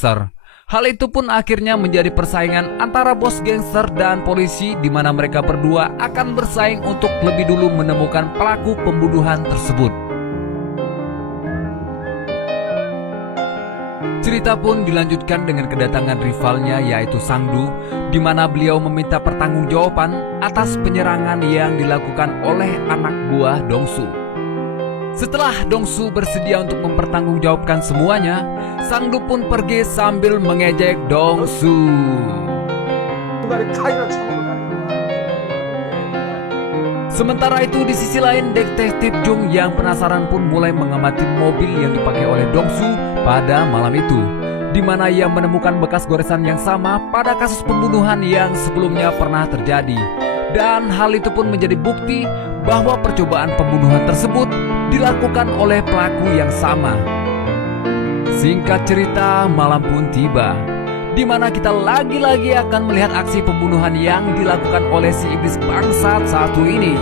gangster. Hal itu pun akhirnya menjadi persaingan antara bos gangster dan polisi, di mana mereka berdua akan bersaing untuk lebih dulu menemukan pelaku pembunuhan tersebut. Cerita pun dilanjutkan dengan kedatangan rivalnya yaitu Sangdu, di mana beliau meminta pertanggungjawaban atas penyerangan yang dilakukan oleh anak buah Dongsu. Setelah Dongsu bersedia untuk mempertanggungjawabkan semuanya, Sangdu pun pergi sambil mengejek Dongsu. Sementara itu di sisi lain, detektif Jung yang penasaran pun mulai mengamati mobil yang dipakai oleh Dongsu pada malam itu, di mana ia menemukan bekas goresan yang sama pada kasus pembunuhan yang sebelumnya pernah terjadi. Dan hal itu pun menjadi bukti bahwa percobaan pembunuhan tersebut dilakukan oleh pelaku yang sama. Singkat cerita, malam pun tiba, di mana kita lagi-lagi akan melihat aksi pembunuhan yang dilakukan oleh si iblis bangsat satu ini,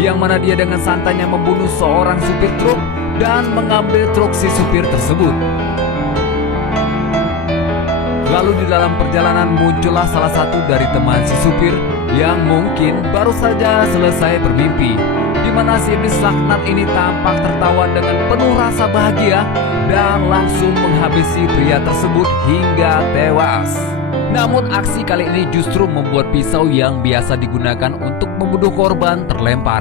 yang mana dia dengan santainya membunuh seorang supir truk dan mengambil truk si supir tersebut. Lalu di dalam perjalanan muncullah salah satu dari teman si supir yang mungkin baru saja selesai bermimpi, di mana si iblis laknat ini tampak tertawa dengan penuh rasa bahagia dan langsung menghabisi pria tersebut hingga tewas. Namun aksi kali ini justru membuat pisau yang biasa digunakan untuk membunuh korban terlempar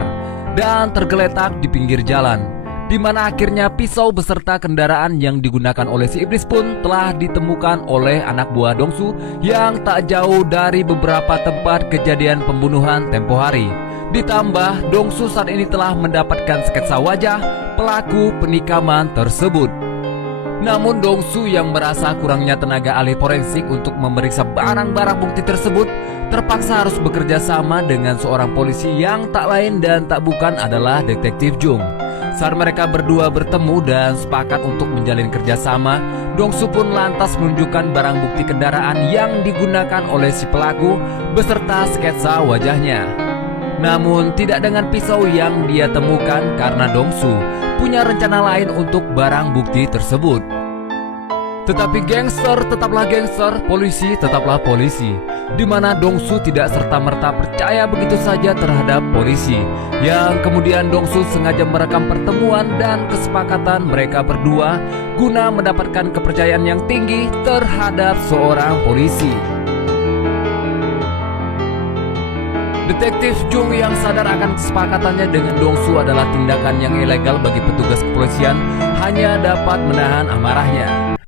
dan tergeletak di pinggir jalan, di mana akhirnya pisau beserta kendaraan yang digunakan oleh si iblis pun telah ditemukan oleh anak buah Dongsu yang tak jauh dari beberapa tempat kejadian pembunuhan tempo hari. Ditambah Dongsu saat ini telah mendapatkan sketsa wajah pelaku penikaman tersebut. Namun Dongsu yang merasa kurangnya tenaga ahli forensik untuk memeriksa barang-barang bukti tersebut terpaksa harus bekerja sama dengan seorang polisi yang tak lain dan tak bukan adalah detektif Jung. Saat mereka berdua bertemu dan sepakat untuk menjalin kerjasama, Dongsu pun lantas menunjukkan barang bukti kendaraan yang digunakan oleh si pelaku beserta sketsa wajahnya. Namun tidak dengan pisau yang dia temukan, karena Dongsu punya rencana lain untuk barang bukti tersebut. Tetapi gangster tetaplah gangster, polisi tetaplah polisi, di mana Dongsu tidak serta-merta percaya begitu saja terhadap polisi, yang kemudian Dongsu sengaja merekam pertemuan dan kesepakatan mereka berdua guna mendapatkan kepercayaan yang tinggi terhadap seorang polisi. Detektif Jung yang sadar akan kesepakatannya dengan Dongsu adalah tindakan yang ilegal bagi petugas kepolisian hanya dapat menahan amarahnya.